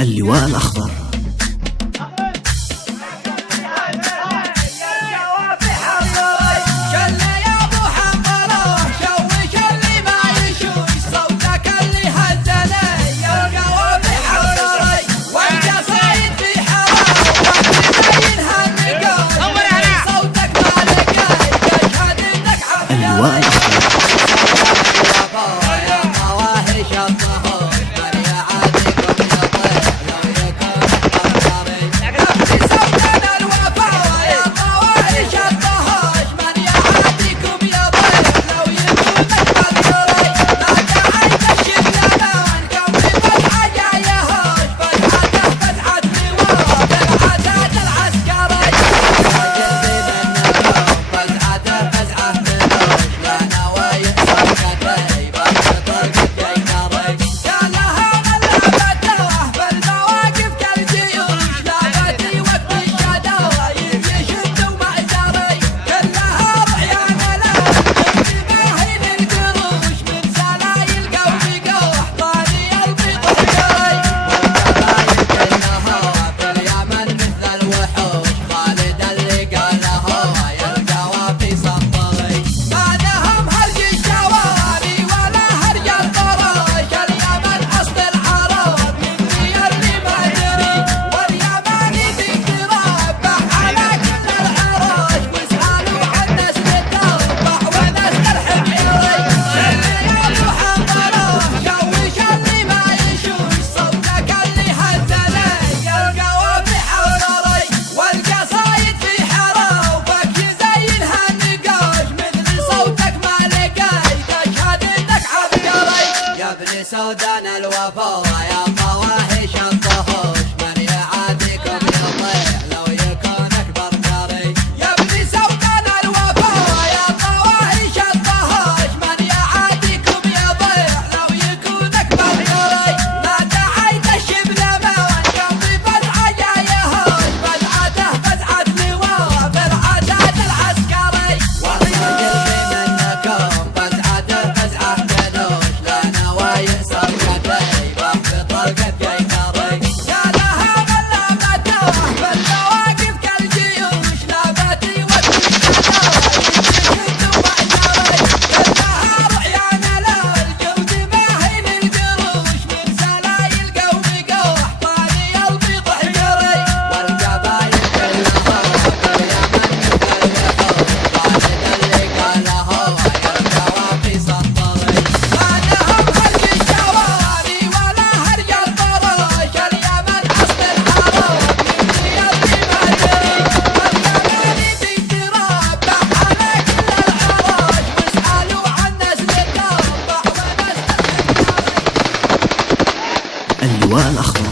اللواء الأخضر. اللواء الأخضر. سودان الوفا يا فواحش الطهوش من يعاديكم يطيع لو يكون اكبر جاري. يا ابن سودان الوفا يا فواحش الطهوش من يعاديكم يطيع لو يكون اكبر جاري. ما دعيت الشبلمه والقلب فزعه جايهوش فزعته فزعه لواء بالعداد العسكري. والرجل منكم فزعته فزعه بدوش لنا ويسر كتي بخط القد يكري. يا لها غلامته بالمواقف كالجيوش لابتي والتشتاوي يشد ومعشري. كلها رعيان للجود ماهن الجروش من سلايل قوم قوح طاني البيض حجري. والقبايل كلها باليمن مثل الوحوش خالد اللي قاله يرجع في سطري. ما لهم هرج الشواري ولا هرج الفروش اليمن اصل الحرب من اللي ما يدري. والقبايل تتربع على كل العروش واسألوا عن نسل التربع ونسل الحجاري. اللواء الأخضر.